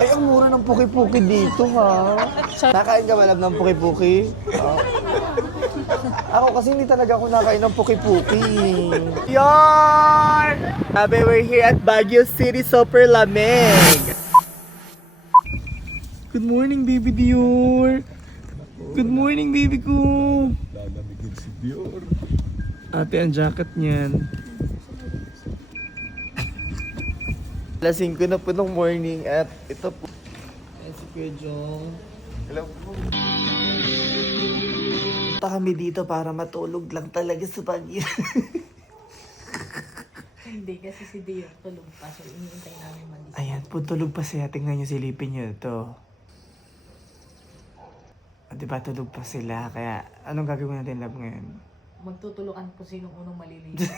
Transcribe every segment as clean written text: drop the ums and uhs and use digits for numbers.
Ay, ang mura ng puki-puki dito, ha? Nakain ka ba lab ng puki-puki? Ako kasi hindi talaga ako nakain ng puki-puki. Yarn! Sabi, we're here at Baguio City, super lamig. Good morning, baby Dior. Good morning, baby ko. Lalamigin si Dior. Ate, ang jacket niyan. Alas 5 na po ng morning at ito po. Ayan si Kuya Jong. Hello po. Punta kami dito para matulog lang talaga sa Baguio. Hindi, kasi si Dio tulog pa. So, iniintay namin magising. Ayan, tulog pa siya. Tingnan nyo, silipin nyo ito. Diba tulog pa sila? Kaya anong gagawin natin lab ngayon? Magtutulukan kung sinong unang maliligo.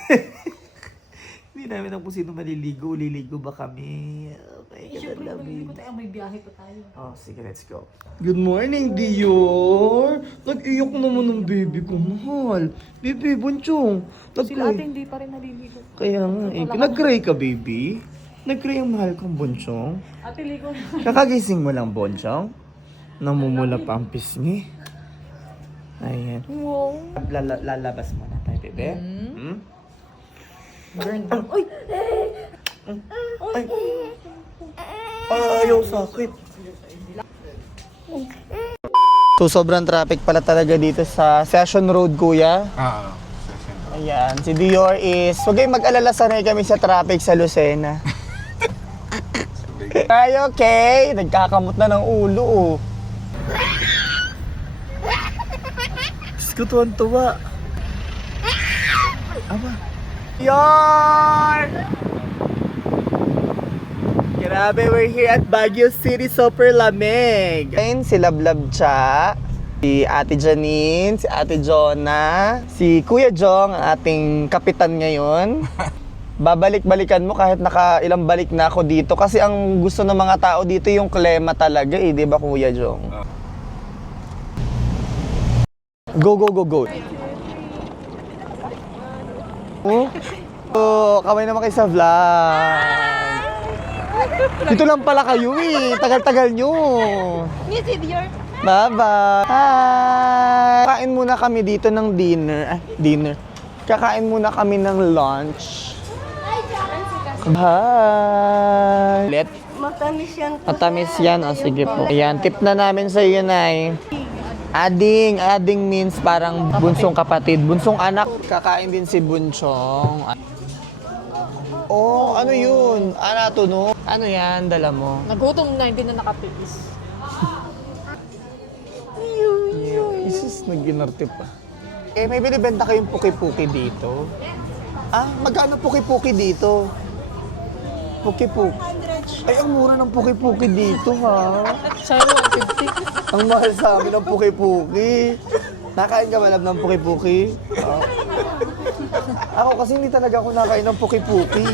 Hindi namin alam kung sino maliligo. Liligo ba kami? Okay, Siyempre, maliligo tayo. May biyahe pa tayo. Oh, sige, let's go. Good morning, Dior! Nag-iyak naman ng baby ko, mahal. Baby, bunchong. Sila ate hindi pa rin naliligo. Kaya nga eh. Nag-cry ka, baby? Nag-cry ang mahal kong bunchong? Ate, ligo na. Kakagising mo lang, bunchong? Namumula pa ang pisngi. Ayan. Wow. Lalabas mo na tayo, bebe. Burn. Uy! Ay! Ayaw, sakit. So, sobrang traffic pala talaga dito sa Session Road, kuya. Ayan, si Dior is... Huwag kayong mag-alala, sanay kami sa traffic sa Lucena. Ay, okay. Nagkakamot na ng ulo, oh. Diyos ko, tuwan-tuwa. Aba. Yarn! Grabe, we're here at Baguio City, super lamig. Ayun, si Lablab Cha, si Ate Janine, si Ate Jonah, si Kuya Jong, ang ating kapitan ngayon. Babalik-balikan mo kahit nakailang balik na ako dito kasi ang gusto ng mga tao dito yung klema talaga eh, di ba Kuya Jong? Go, go, go, go. Oh, kamay naman kayo sa vlog. Dito lang pala kayo eh. Tagal-tagal nyo. Miss Dior. Bye-bye. Hi. Kain muna kami dito ng dinner. Dinner. Kakain muna kami ng lunch. Bye. Let. Matamis yan. Matamis yan. O, sige po. Ayan, tip na namin sa iyo, Nay. Ading means parang bunsong kapatid. Bunsong anak. Kakain din si Bunchong. Oh, ano yun? Ano no? Ano yan? Dala mo? Nagutom na, hindi na nakatiis. Isis, nag-inarte pa. Eh, may binibenta kayong puki-puki dito? Ah, magkano puki-puki dito? Puki-puki. Ay, ang mura ng puki-puki dito, ha? Sa'yo, 150. Ang mahal sa amin ng puki-puki. Nakain ka ba lab ng puki-puki? Ako kasi hindi talaga ako nakain ng puki-puki.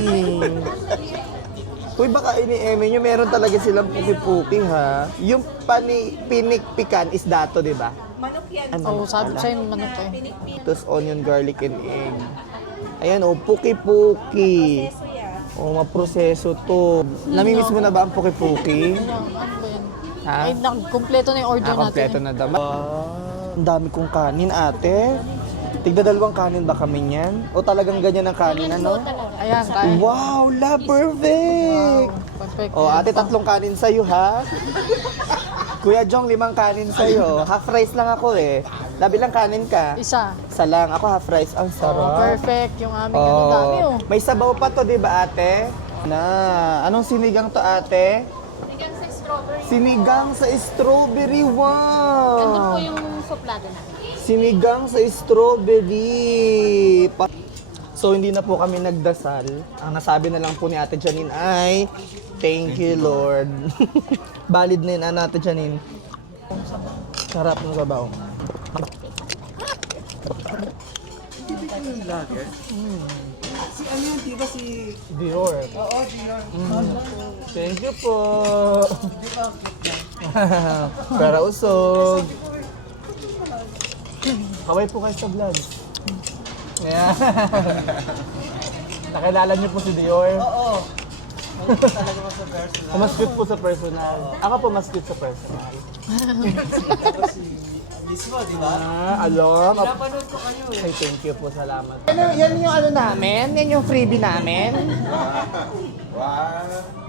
Uy, baka ini-eme nyo, meron talaga silang puki-puki, ha? Yung pinik-pikan is dato, di ba? Manok yan. Ano Oo, sabi pala? sa'yo manok eh. Tapos onion, garlic, and egg. Ayan, oh, puki-puki. Oh, maproseso to. Namimiss mo na ba ang puki-puki? Ano ba yan? Ha? Ay, kumpleto na yung order natin. Kompleto na daw. Ang dami kong kanin, ate. Tigda dalawang kanin ba kami niyan? O talagang ganyan ang kanin, ano? Ayan, kain. Wow, la, perfect! Perfect. O, ate, tatlong kanin sa'yo, ha? Kuya Jong, 5 kanin sa'yo. Half rice lang ako, eh. Labilang kanin ka. Isa. Isa lang. Ako half rice. Ang sarap. Perfect. Yung aming ano dami oh. May sabaw pa to, di ba, ate? Na, anong sinigang to, ate? Sinigang sa strawberry. Sinigang sa strawberry, wow! Nandun po yung suplado natin. Sinigang sa strawberry. So, hindi na po kami nagdasal. Ang nasabi na lang po ni Ate Janine ay, thank you, Lord. Valid na yun, Ate Janine. Sarap ng sabaw. Si ano yun, di ba si... Dior. Oo, Dior. Thank you po. Para usog. Kaway po kayo sa vlog. Yeah. Nakilala niyo po si Dior? Oo. Talaga mas sa personal. Mas cute po sa personal. Ako po mas cute sa personal. Mismo, di ba? Alam. Pinapanood ko kayo eh. Ay, thank you po, salamat. Yan yung ano namin, yan yung freebie namin. Wow.